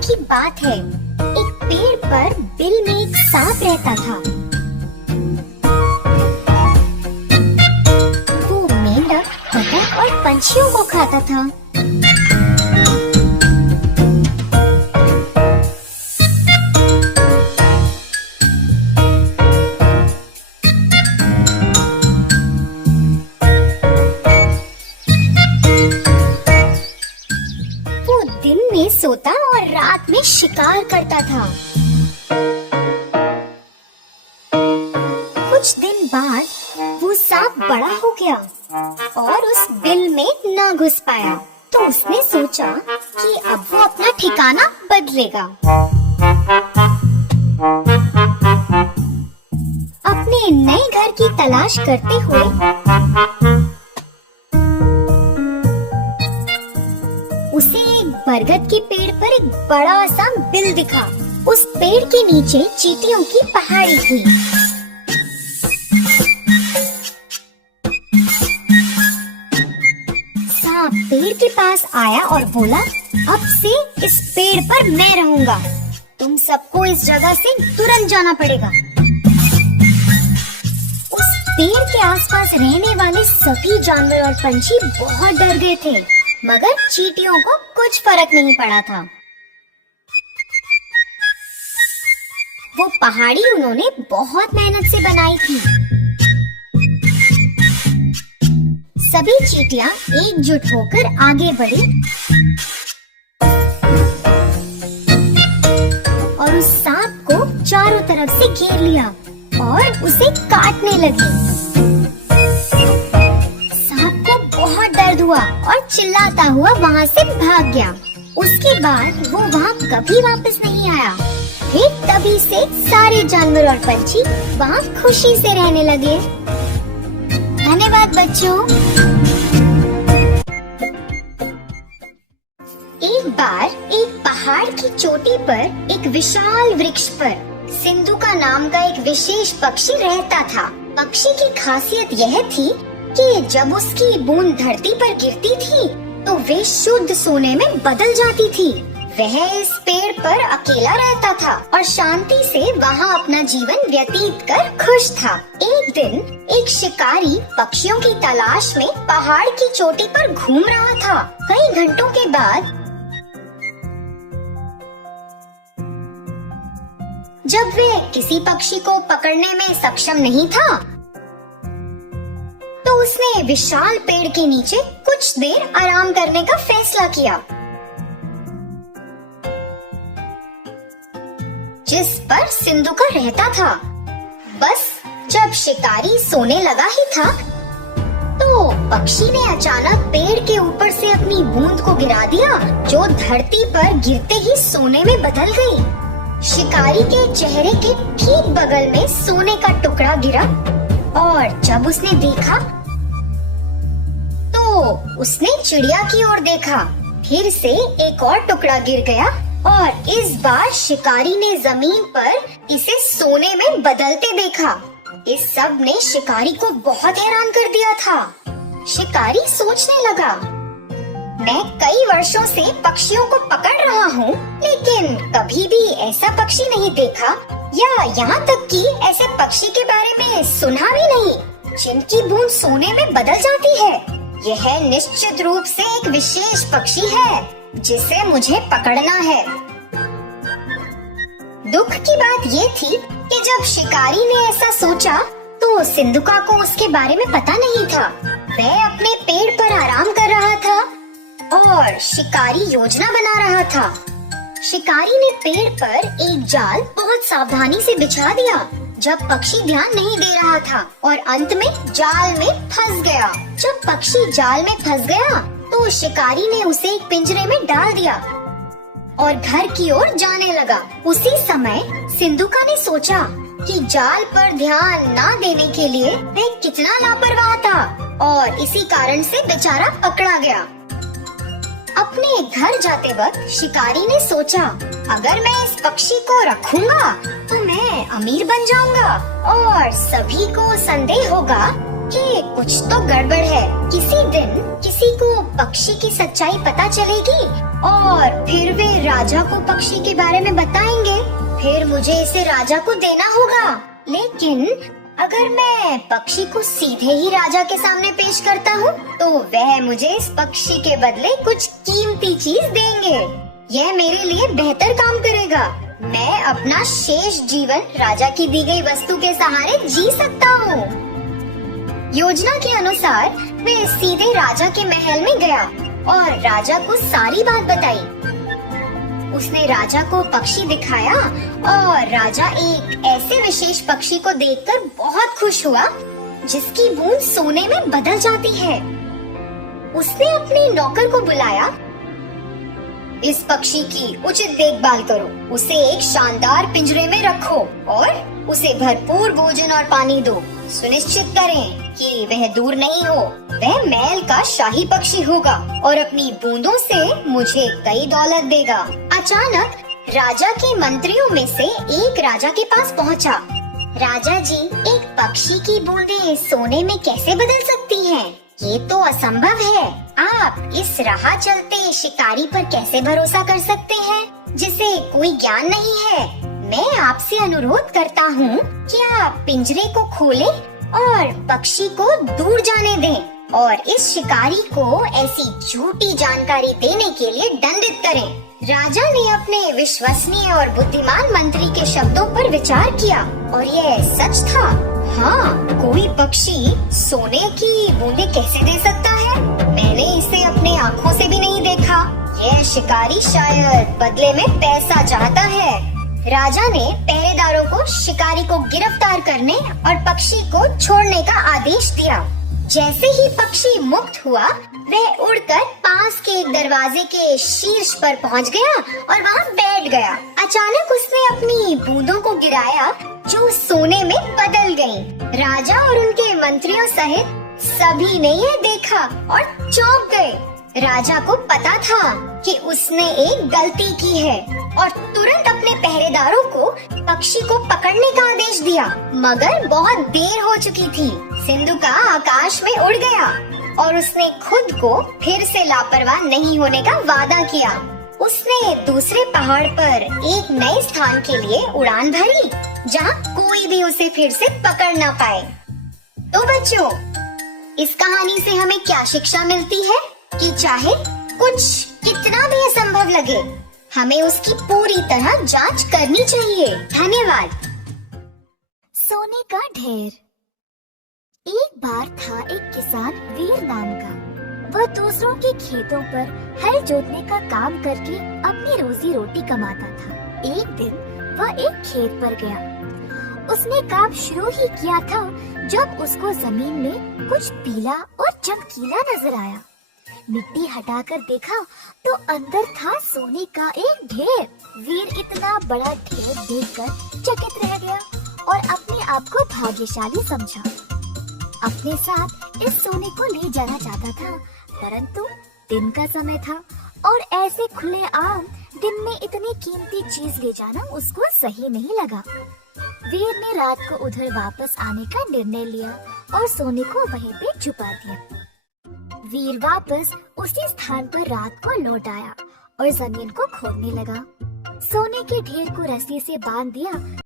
की बात है। एक पेड़ पर बिल में एक सांप रहता था। वो मेंढक, बतख और पंछियों को खाता था। सोता और रात में शिकार करता था। कुछ दिन बाद वो सांप बड़ा हो गया और उस बिल में न घुस पाया, तो उसने सोचा कि अब वो अपना ठिकाना बदलेगा। अपने नए घर की तलाश करते हुए उसे एक बरगद के पेड़ पर एक बड़ा सा बिल दिखा। उस पेड़ के नीचे चींटियों की पहाड़ी थी। सांप पेड़ के पास आया और बोला, अब से इस पेड़ पर मैं रहूंगा। तुम सबको इस जगह से तुरंत जाना पड़ेगा। उस पेड़ के आसपास रहने वाले सभी जानवर और पंछी बहुत डर गए थे, मगर चींटियों को कुछ फर्क नहीं पड़ा था। वो पहाड़ी उन्होंने बहुत मेहनत से बनाई थी। सभी चींटियां एकजुट होकर आगे बढ़ी और उस सांप को चारों तरफ से घेर लिया और उसे काटने लगी। बहुत दर्द हुआ और चिल्लाता हुआ वहाँ से भाग गया। उसके बाद वो वहाँ कभी वापस नहीं आया। फिर तभी से सारे जानवर और पंछी वहाँ खुशी से रहने लगे। धन्यवाद बच्चों। एक बार एक पहाड़ की चोटी पर एक विशाल वृक्ष पर सिंधु का नाम का एक विशेष पक्षी रहता था। पक्षी की खासियत यह थी कि जब उसकी बूंद धरती पर गिरती थी तो वे शुद्ध सोने में बदल जाती थी। वह इस पेड़ पर अकेला रहता था और शांति से वहाँ अपना जीवन व्यतीत कर खुश था। एक दिन एक शिकारी पक्षियों की तलाश में पहाड़ की चोटी पर घूम रहा था। कई घंटों के बाद जब वह किसी पक्षी को पकड़ने में सक्षम नहीं था, तो उसने विशाल पेड़ के नीचे कुछ देर आराम करने का फैसला किया, जिस पर सिंधु का रहता था। बस जब शिकारी सोने लगा ही था, तो पक्षी ने अचानक पेड़ के ऊपर से अपनी बूंद को गिरा दिया, जो धरती पर गिरते ही सोने में बदल गई। शिकारी के चेहरे के ठीक बगल में सोने का टुकड़ा गिरा और जब उसने देखा तो उसने चिड़िया की ओर देखा। फिर से एक और टुकड़ा गिर गया और इस बार शिकारी ने जमीन पर इसे सोने में बदलते देखा। इस सब ने शिकारी को बहुत हैरान कर दिया था। शिकारी सोचने लगा, मैं कई वर्षों से पक्षियों को पकड़ रहा हूँ, लेकिन कभी भी ऐसा पक्षी नहीं देखा, या यहाँ तक कि ऐसे पक्षी के बारे में सुना भी नहीं, जिनकी बूंद सोने में बदल जाती है। यह निश्चित रूप से एक विशेष पक्षी है, जिसे मुझे पकड़ना है। दुख की बात ये थी कि जब शिकारी ने ऐसा सोचा, तो सिंधुका को उसके बारे में पता नहीं था। वह अपने पेड़ पर आराम कर रहा था और शिकारी योजना बना रहा था। शिकारी ने पेड़ पर एक जाल बहुत सावधानी से बिछा दिया, जब पक्षी ध्यान नहीं दे रहा था, और अंत में जाल में फंस गया। जब पक्षी जाल में फंस गया, तो शिकारी ने उसे एक पिंजरे में डाल दिया और घर की ओर जाने लगा। उसी समय सिंधुका ने सोचा कि जाल पर ध्यान न देने के लिए वह कितना लापरवाह था, और इसी कारण से बेचारा पकड़ा गया। अपने घर जाते वक्त शिकारी ने सोचा, अगर मैं इस पक्षी को रखूंगा तो मैं अमीर बन जाऊंगा और सभी को संदेह होगा कि कुछ तो गड़बड़ है। किसी दिन किसी को पक्षी की सच्चाई पता चलेगी और फिर वे राजा को पक्षी के बारे में बताएंगे। फिर मुझे इसे राजा को देना होगा। लेकिन अगर मैं पक्षी को सीधे ही राजा के सामने पेश करता हूँ तो वह मुझे इस पक्षी के बदले कुछ कीमती चीज देंगे। यह मेरे लिए बेहतर काम करेगा। मैं अपना शेष जीवन राजा की दी गई वस्तु के सहारे जी सकता हूँ। योजना के अनुसार वे सीधे राजा के महल में गया और राजा को सारी बात बताई। उसने राजा को पक्षी दिखाया और राजा एक ऐसे विशेष पक्षी को देखकर बहुत खुश हुआ जिसकी बूंद सोने में बदल जाती है। उसने अपने नौकर को बुलाया। इस पक्षी की उचित देखभाल करो, उसे एक शानदार पिंजरे में रखो और उसे भरपूर भोजन और पानी दो। सुनिश्चित करें कि वह दूर नहीं हो। वह महल का शाही पक्षी होगा और अपनी बूंदों से मुझे कई दौलत देगा। अचानक राजा के मंत्रियों में से एक राजा के पास पहुंचा। राजा जी, एक पक्षी की बूंदें सोने में कैसे बदल सकती हैं? ये तो असंभव है। आप इस राह चलते शिकारी पर कैसे भरोसा कर सकते हैं जिसे कोई ज्ञान नहीं है? मैं आपसे अनुरोध करता हूँ कि आप पिंजरे को खोलें और पक्षी को दूर जाने दें और इस शिकारी को ऐसी झूठी जानकारी देने के लिए दंडित करें। राजा ने अपने विश्वसनीय और बुद्धिमान मंत्री के शब्दों पर विचार किया और यह सच था। हाँ, कोई पक्षी सोने की बूंदें कैसे दे सकता है? मैंने इसे अपने आँखों से भी नहीं देखा। यह शिकारी शायद बदले में पैसा चाहता है। राजा ने पहरेदारों को शिकारी को गिरफ्तार करने और पक्षी को छोड़ने का आदेश दिया। जैसे ही पक्षी मुक्त हुआ, वह उड़कर पास के एक दरवाजे के शीर्ष पर पहुंच गया और वहां बैठ गया। अचानक उसने अपनी बूंदों को गिराया जो सोने में बदल गईं। राजा और उनके मंत्रियों सहित सभी ने यह देखा और चौंक गए। राजा को पता था कि उसने एक गलती की है और तुरंत अपने पहरेदारों को पक्षी को पकड़ने का आदेश दिया। मगर बहुत देर हो चुकी थी। सिंधुका आकाश में उड़ गया और उसने खुद को फिर से लापरवाह नहीं होने का वादा किया। उसने दूसरे पहाड़ पर एक नए स्थान के लिए उड़ान भरी जहाँ कोई भी उसे फिर से पकड़ ना पाए। तो बच्चों, इस कहानी से हमें क्या शिक्षा मिलती है कि चाहे कुछ कितना भी असंभव लगे, हमें उसकी पूरी तरह जांच करनी चाहिए। धन्यवाद। सोने का ढेर। एक बार था एक किसान वीर नाम का। वह दूसरों के खेतों पर हल जोतने का काम करके अपनी रोजी रोटी कमाता था। एक दिन वह एक खेत पर गया। उसने काम शुरू ही किया था जब उसको जमीन में कुछ पीला और चमकीला नजर आया। मिट्टी हटाकर देखा तो अंदर था सोने का एक ढेर। वीर इतना बड़ा ढेर देखकर चकित रह गया और अपने आप को भाग्यशाली समझा। अपने साथ इस सोने को ले जाना चाहता था, परंतु दिन का समय था और ऐसे खुले आम दिन में इतनी कीमती चीज ले जाना उसको सही नहीं लगा। वीर ने रात को उधर वापस आने का निर्णय लिया और सोने को वहीं पे छुपा दिया। वीर वापस उसी स्थान पर रात को लौट आया और जमीन को खोदने लगा। सोने के ढेर को रस्सी से बांध दिया